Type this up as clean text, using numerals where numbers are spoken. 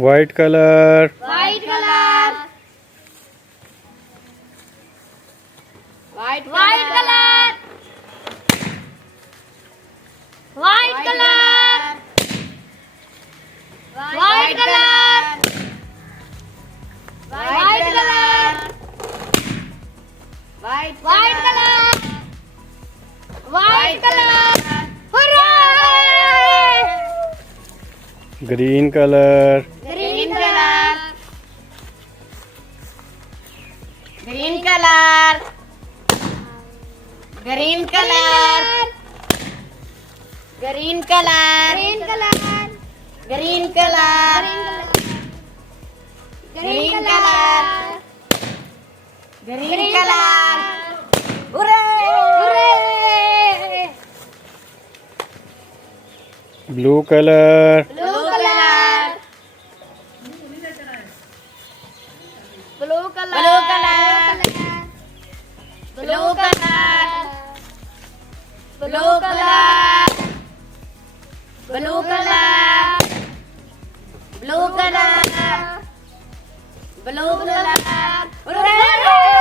White color. White color. White color. White color. White color. White color. White color. White color. Hooray! Green color. Green color. Green color. Green color. Green color. Green color. Green color. Green color. Green color. Hooray! Hooray! Blue color. Blue color. Blue color. Blue color. Blue color. Blue color. Blue color. Blue color. Blue color. Hooray!